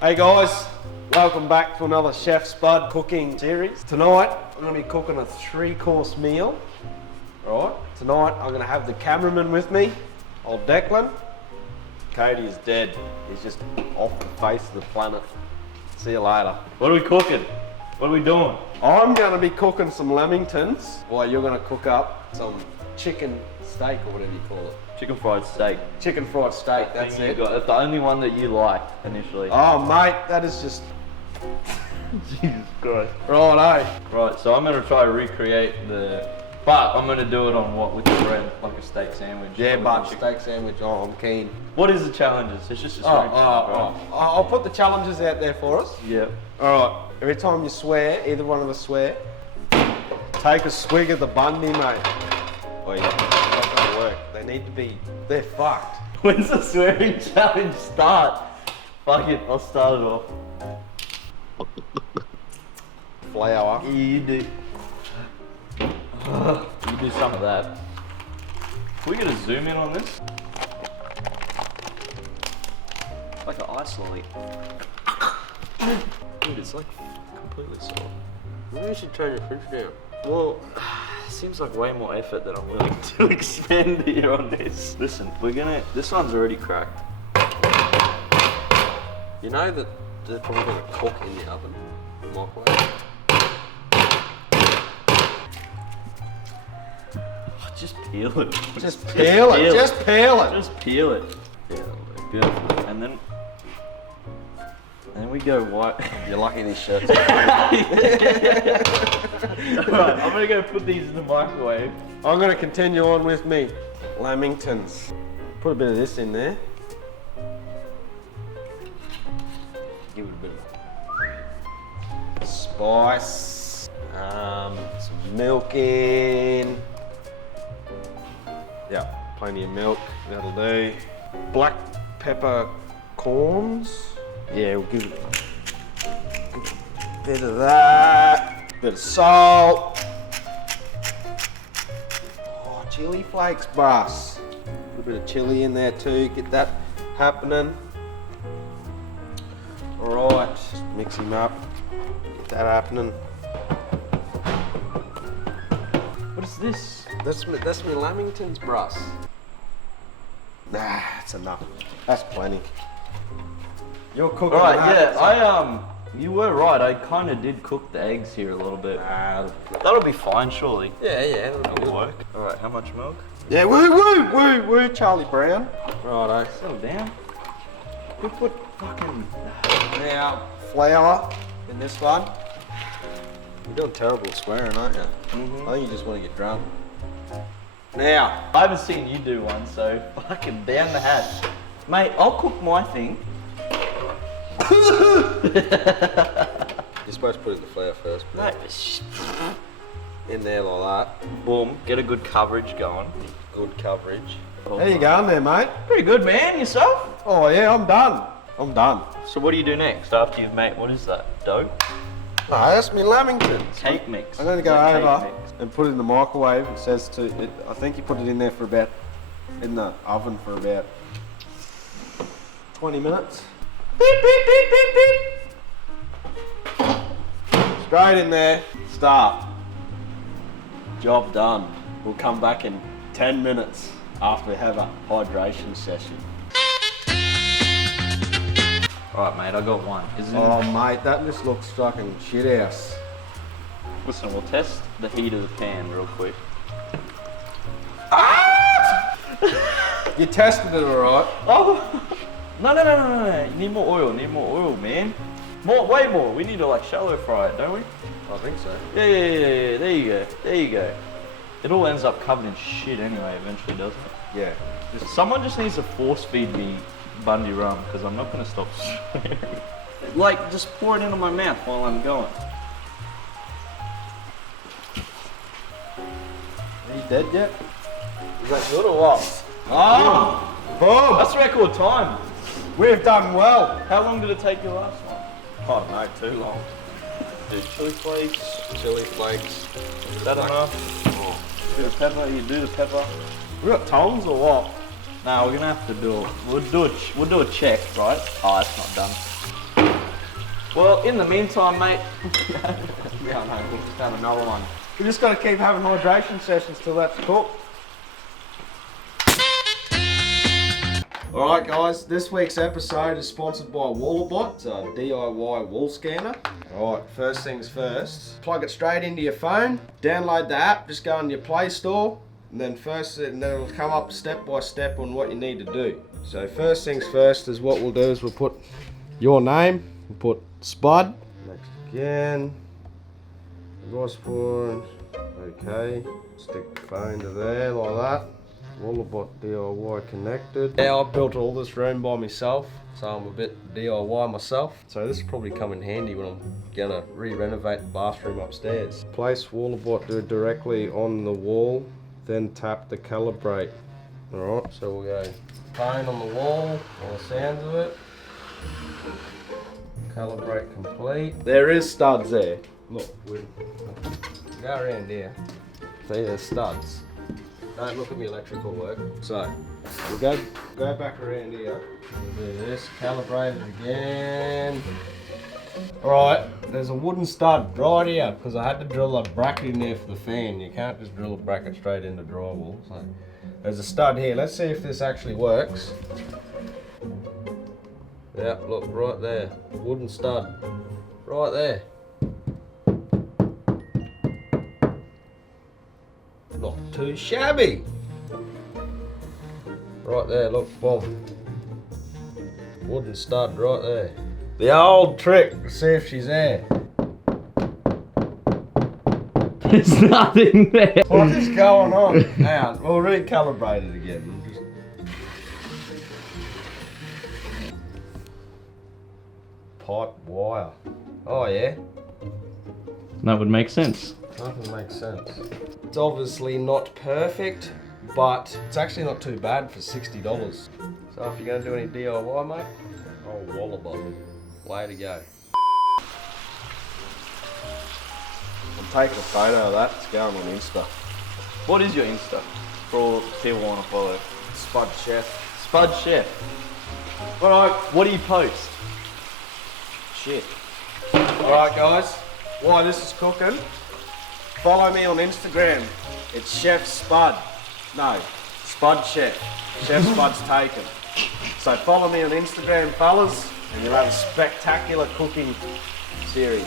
Hey guys, welcome back to another Chef Spud cooking series. Tonight, I'm going to be cooking a 3-course meal. Right, tonight I'm going to have the cameraman with me, old Declan. Cody is dead. He's just off the face of the planet. See you later. What are we cooking? What are we doing? I'm going to be cooking some lamingtons while you're going to cook up some chicken steak or whatever you call it. Chicken fried steak. Chicken fried steak, that's it. It's the only one that you liked initially. Oh mate, that is just... Jesus Christ. Right, Right, so I'm going to try to recreate but I'm going to do it on what, with the bread, like a steak sandwich. Yeah, but steak sandwich, oh I'm keen. What is the challenges? It's just a straight I'll put the challenges out there for us. Yep. Alright, every time you swear, either one of us swear, take a swig of the Bundy, mate. Oh yeah, it's not going to work. They need to be, they're fucked. When's the swearing challenge start? Fuck it, I'll start it off. Flour. Yeah, you do. You do some of that. Can we get a zoom in on this? It's like an ice lolly. Dude, it's like completely soft. Maybe you should turn your fridge down. Well, seems like way more effort than I'm willing to expend here on this. Listen, this one's already cracked. You know that they're probably going to cook in the oven, microwave. Just peel it. Just peel it. Just peel it. Just peel it. Yeah, beautiful. And then we go white. You're lucky this shirt's Alright, I'm gonna go put these in the microwave. I'm going to continue on with me lamingtons. Put a bit of this in there. Give it a bit of spice. Some milk in. Yeah, plenty of milk. That'll do. Black pepper corns. Yeah, we'll give it a bit of that. Bit of salt. Oh, chili flakes, boss. A little bit of chili in there too. Get that happening. All right, just mix him up. Get that happening. What is this? That's my lamingtons, bruss. Nah, that's enough. That's plenty. You're cooking. Alright, yeah, you were right. I kind of did cook the eggs here a little bit. That'll be fine, surely. Yeah, That'll work. Alright, how much milk? Yeah, woo, Charlie Brown. Righto. Settle down. We put fucking... Now, flour in this one. You're doing terrible swearing, aren't you? I think you just want to get drunk. Now. I haven't seen you do one, so fucking down the hatch. Mate, I'll cook my thing. You're supposed to put in the flour first, Mate, in there like that. boom, get a good coverage going. Good coverage. Oh, How you going there, mate? Pretty good, man. Yourself? Oh yeah, I'm done. I'm done. So what do you do next after you've made, what is that, dough? No, that's me lamingtons. Cake mix. I'm going to go Cake over mix. and put it in the microwave. It says I think you put it in there for about, in the oven for about 20 minutes. Beep, beep, beep, beep, beep. Straight in there. Start. Job done. We'll come back in 10 minutes after we have a hydration session. Alright, mate, I got one. Oh, mate, that just looks fucking shit house. Listen, we'll test the heat of the pan real quick. You tested it alright. Oh! No. You need more oil, man. Way more. We need to like shallow fry it, don't we? I think so. Yeah. There you go. It all ends up covered in shit anyway, eventually, doesn't it? Yeah. Someone just needs to force feed me Bundy rum, because I'm not going to stop swearing. Like, just pour it into my mouth while I'm going. Are you dead yet? Is that good or what? Oh! Boom! That's record time. We've done well. How long did it take your last one? Oh no, too long. Do chili flakes. Is that enough? Oh. Do the pepper. You do the pepper. We got tongs or what? No, we're gonna have to do. We'll do a check, right? Oh, it's not done. Well, in the meantime, mate. Yeah, no, we'll just have another one. We just got to keep having hydration sessions till that's cooked. Alright guys, this week's episode is sponsored by Walabot. It's a DIY wool scanner. Alright, first things first. Plug it straight into your phone, download the app, just go in your Play Store, and then it'll come up step by step on what you need to do. So first things first is what we'll do is we'll put your name, we'll put Spud, next again, Rosport, okay, stick the phone to there like that. Walabot DIY connected. Yeah, I built all this room by myself, so I'm a bit DIY myself. So this will probably come in handy when I'm gonna re-renovate the bathroom upstairs. Place Walabot directly on the wall, then tap the calibrate. Alright, so we'll go phone on the wall, all the sounds of it. Calibrate complete. There is studs there. Look, we'll go around here. See, there's studs. Don't look at me electrical work. So, we'll go back around here. We'll do this, calibrate it again. Alright, there's a wooden stud right here, because I had to drill a bracket in there for the fan. You can't just drill a bracket straight into drywall. So, there's a stud here. Let's see if this actually works. Yeah, look, right there. Wooden stud. Right there. Not too shabby. Right there, look, boom. Wooden stud right there. The old trick to see if she's there. There's nothing there. What is going on? Now, we'll recalibrate it again. Pipe wire. Oh yeah. That would make sense. Nothing makes sense. It's obviously not perfect, but it's actually not too bad for $60. So if you're going to do any DIY, mate, oh, Walabot. Way to go. I'm taking a photo of that. It's going on Insta. What is your Insta? For all people want to follow. Spud Chef. Spud Chef. Alright, what do you post? Shit. Alright guys, while this is cooking, follow me on Instagram. It's Chef Spud. No, Spud Chef. Chef Spud's taken. So follow me on Instagram, fellas, and you'll have a spectacular cooking series.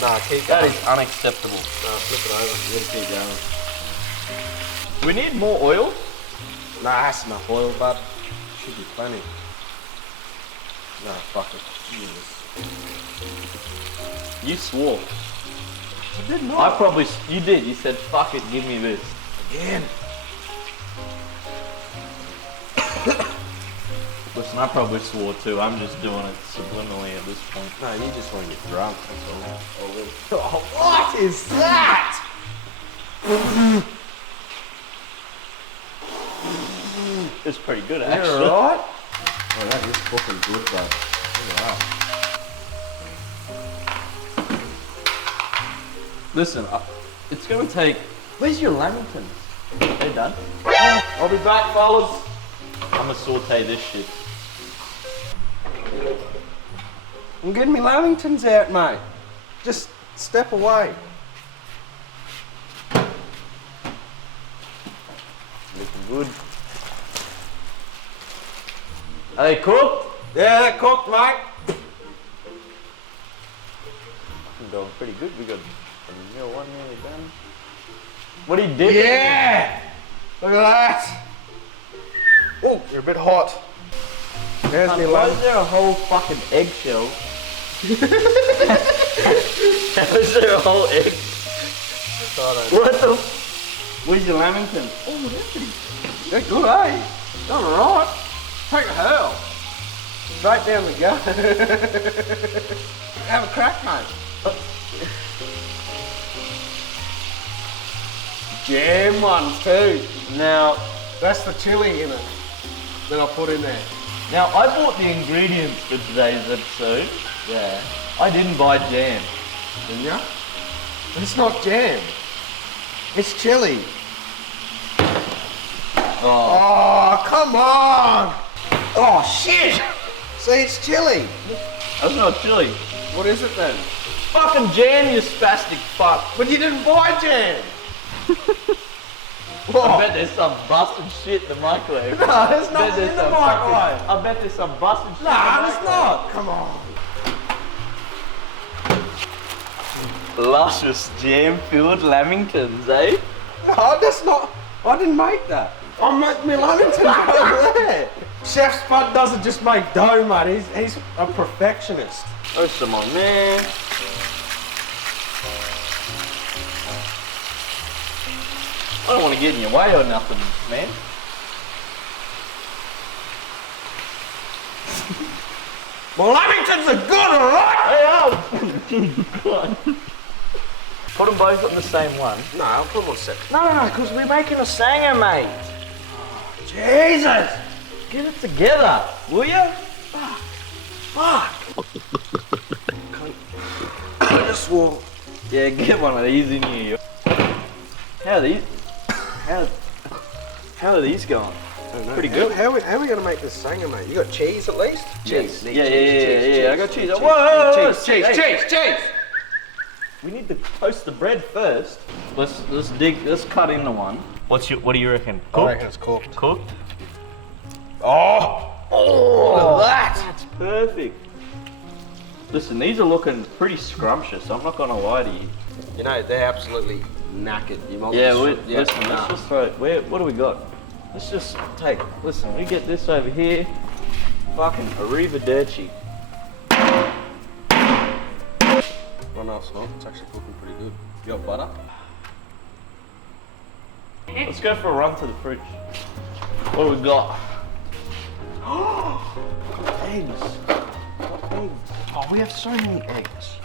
Nah, keep That going. is unacceptable. Nah, flip it over. You gotta keep going. Do we need more oil? Nah, that's enough oil, bud. Should be plenty. Nah, fuck it. Jesus. You swore. I did not. You did. You said, fuck it, give me this. Again. Listen, I probably swore too. I'm just doing it subliminally at this point. No, you just want to get drunk, that's all. Oh, what is that? It's pretty good, Yeah, actually. right? Oh, that is fucking good, bud. Wow. Listen, it's gonna take... Where's your lamingtons? They're done. I'll be back, fellas. I'm gonna saute this shit. I'm getting me lamingtons out, mate. Just step away. Looking good. Are they cooked? Yeah, they're cooked, mate. I'm going pretty good. We got a meal one nearly done. What do you dip? Yeah! Look at that. Oh, you're a bit hot. There's me Why is lamingtons. there a whole fucking eggshell? How is there a whole egg? What the? Where's your lamington? Oh, they're pretty. They're good, eh? Done alright. Take a hurl. Straight down the gut. Have a crack, mate. Jam ones too. Now, That's the chili in it that I put in there. now I bought the ingredients for today's episode. Yeah. I didn't buy jam. Didn't ya? It's not jam. It's chili. Oh, Oh, come on! Oh, shit! See, it's chili. That's not chili. What is it then? Fucking jam, you spastic fuck. But you didn't buy jam. I bet there's some busted shit in the microwave. No, there's nothing in the microwave. I bet there's some busted shit in the Nah, microwave. it's not. Come on. Luscious jam-filled lamingtons, eh? No, that's not. I didn't make that. I make my lamingtons over there. Chef Spud doesn't just make dough, mate. He's a perfectionist. Throw some on there. I don't want to get in your way or nothing, man. Well, lamingtons are good, alright? Hey, put them both on the same one. No, I'll put them on separate. No, because we're making a sanger, mate. Jesus! Get it together, will you? Fuck! I just swore. Yeah, get one of these in here. How are these? How are these going? Pretty good. How are we going to make this sanger, mate? You got cheese at least? Cheese. Cheese. Yeah. I got cheese. Cheese. Whoa, Cheese. We need to toast the bread first. Let's cut into one. What do you reckon? I reckon it's cooked. Cooked? Oh! Look at that! That's perfect. Listen, these are looking pretty scrumptious. I'm not gonna lie to you. You know, they're absolutely knackered. Listen, let's just throw it. What do we got? Let's just take, listen, we get this over here. Fucking arrivederci. Well, no, it's not. It's actually cooking pretty good. You got butter? Let's go for a run to the fridge. What do we got? Eggs. What eggs? Oh, we have so many eggs.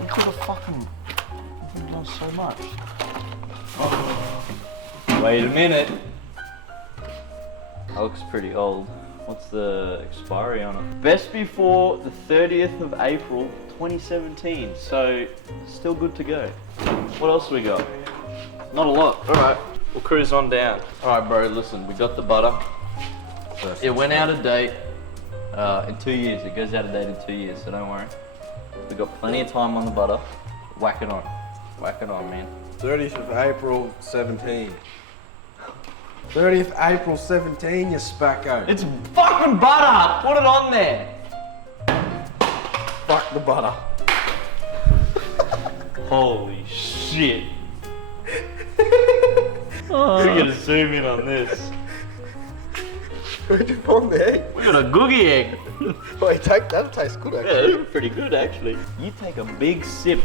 We could have fucking done so much. Wait a minute. That looks pretty old. What's the expiry on it? Best before the 30th of April 2017. So, still good to go. What else we got? Not a lot. Alright, we'll cruise on down. Alright, bro, listen, we got the butter. It went out of date in 2 years. It goes out of date in 2 years, so don't worry. We've got plenty of time on the butter. Whack it on. Whack it on, man. 30th of April 17. 30th April 17, you spacko. It's fucking butter! Put it on there! Fuck the butter. Holy shit. We're gonna zoom in on this. Where'd you find the egg? We got a googie egg. Wait, that'll taste good Yeah, actually. it's pretty good actually. You take a big sip.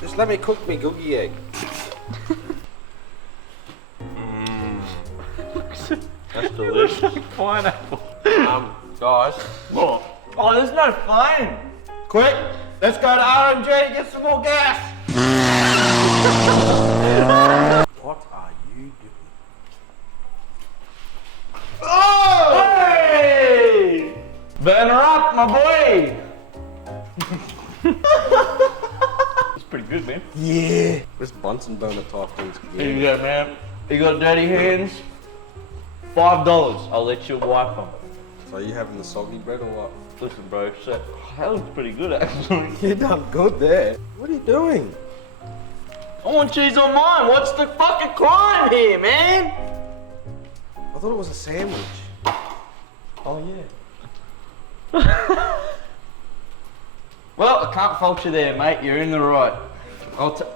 Just let me cook me googie egg. That's delicious. Pineapple. Guys. Oh, there's no flame. Quick, let's go to RMG and get some more gas. What are you doing? Oh! Hey! Burn her up, my boy! It's pretty good, man. Yeah. This Bunsen burner type thing's Here you good. go, man. You got dirty hands? $5. I'll let you wipe them. So you having the soggy bread or what? Listen, bro, so that looks pretty good actually. You done good there. What are you doing? I want cheese on mine. What's the fucking crime here, man? I thought it was a sandwich. Oh yeah. Well, I can't fault you there, mate. You're in the right. Jesus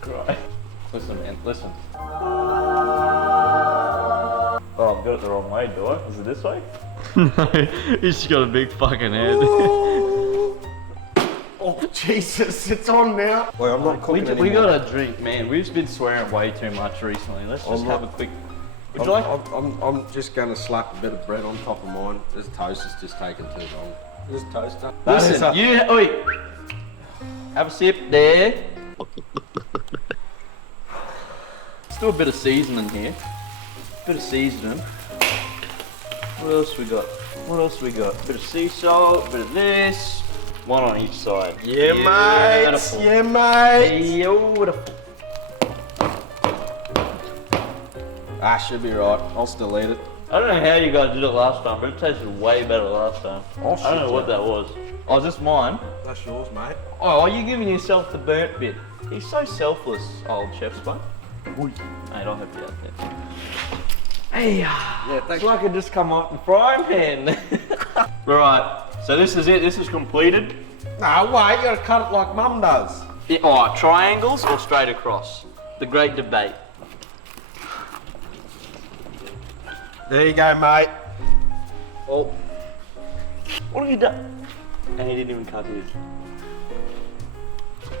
Christ. Listen, man. Listen. Oh, I've got it the wrong way, do I? Is it this way? No, he's just got a big fucking head. Oh, Jesus, it's on now. Well, I'm not cooking We anymore. got a drink, man. We've been swearing way too much recently. Let's just have a quick. Would you like? I'm just going to slap a bit of bread on top of mine. This toast is just taking too long. This toaster. Listen, wait. Have a sip there. Still a bit of seasoning here. Bit of seasoning. What else we got? Bit of sea salt, bit of this. One on each side. Yeah, mate. Beautiful. Yeah, mate. Beautiful. Ah, should be right. I'll still eat it. I don't know how you guys did it last time, but it tasted way better last time. Oh, I don't know what that was. Oh, is this mine? That's yours, mate. Oh, are you giving yourself the burnt bit? He's so selfless, old chef Spud. Mate, I'll help you out there. Hey, Yeah, it's thanks. like it just come off the frying pan. Right, so this is it. This is completed. No, wait, you gotta cut it like Mum does. Yeah, oh, triangles or straight across? The great debate. There you go, mate. Oh. What have you done? And he didn't even cut his.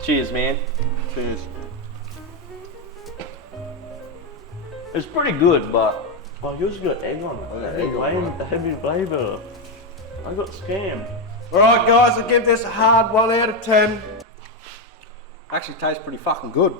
Cheers, man. Cheers. It's pretty good, but... Oh, yours got egg on it. Oh, yeah, egg on it. Heavy flavour. I got scammed. Alright guys, I'll give this a hard 1 out of 10. Actually tastes pretty fucking good.